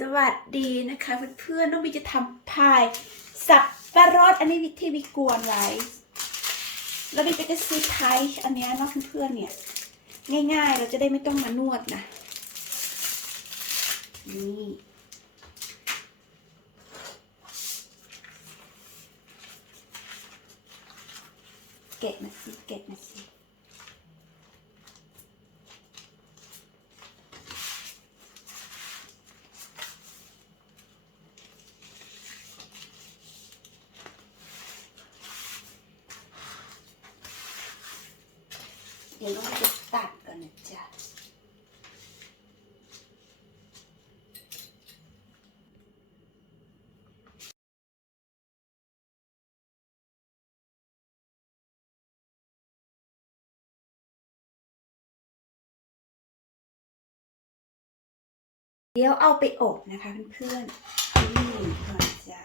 สวัสดีนะคะเพื่อนๆน้องบีจะทำพายสับปะรดอันนี้ที่บีกวนไว้ แล้วบีก็จะซื้อไทยอันนี้เนาะเพื่อนๆเนี่ย ง่ายๆ เราจะได้ไม่ต้องมานวดนะ นี่เกะมาสิเกะมาสิ ดี๋ยวเราจะตัดก่อนนะจ๊ะเดี๋ยวเอาไปอบนะคะเพื่อนๆนี่ก่อนจ้ะ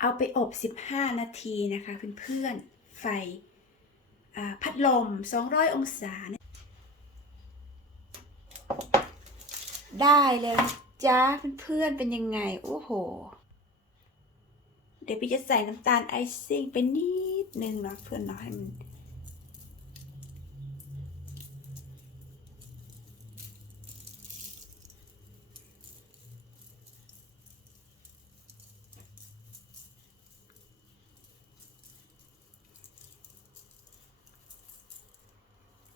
เอาไปอบ 15 นาทีนะคะเพื่อนๆ ไฟพัดลม 200 องศา ได้เลยนะจ้าเพื่อนๆ เป็นยังไง โอ้โห เดี๋ยวพี่จะใส่น้ำตาลไอซิ่งไปนิดนึงเนาะเพื่อนเนาะให้มัน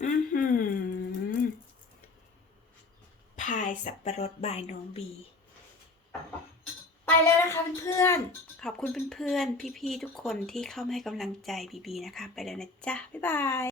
อือหือ พายสับปะรดบายน้องบี ไปแล้วนะคะเพื่อนๆ ขอบคุณเพื่อนๆ พี่ๆ ทุกคนที่เข้ามาให้กำลังใจบีบีนะคะ ไปแล้วนะจ๊ะ บ๊ายบาย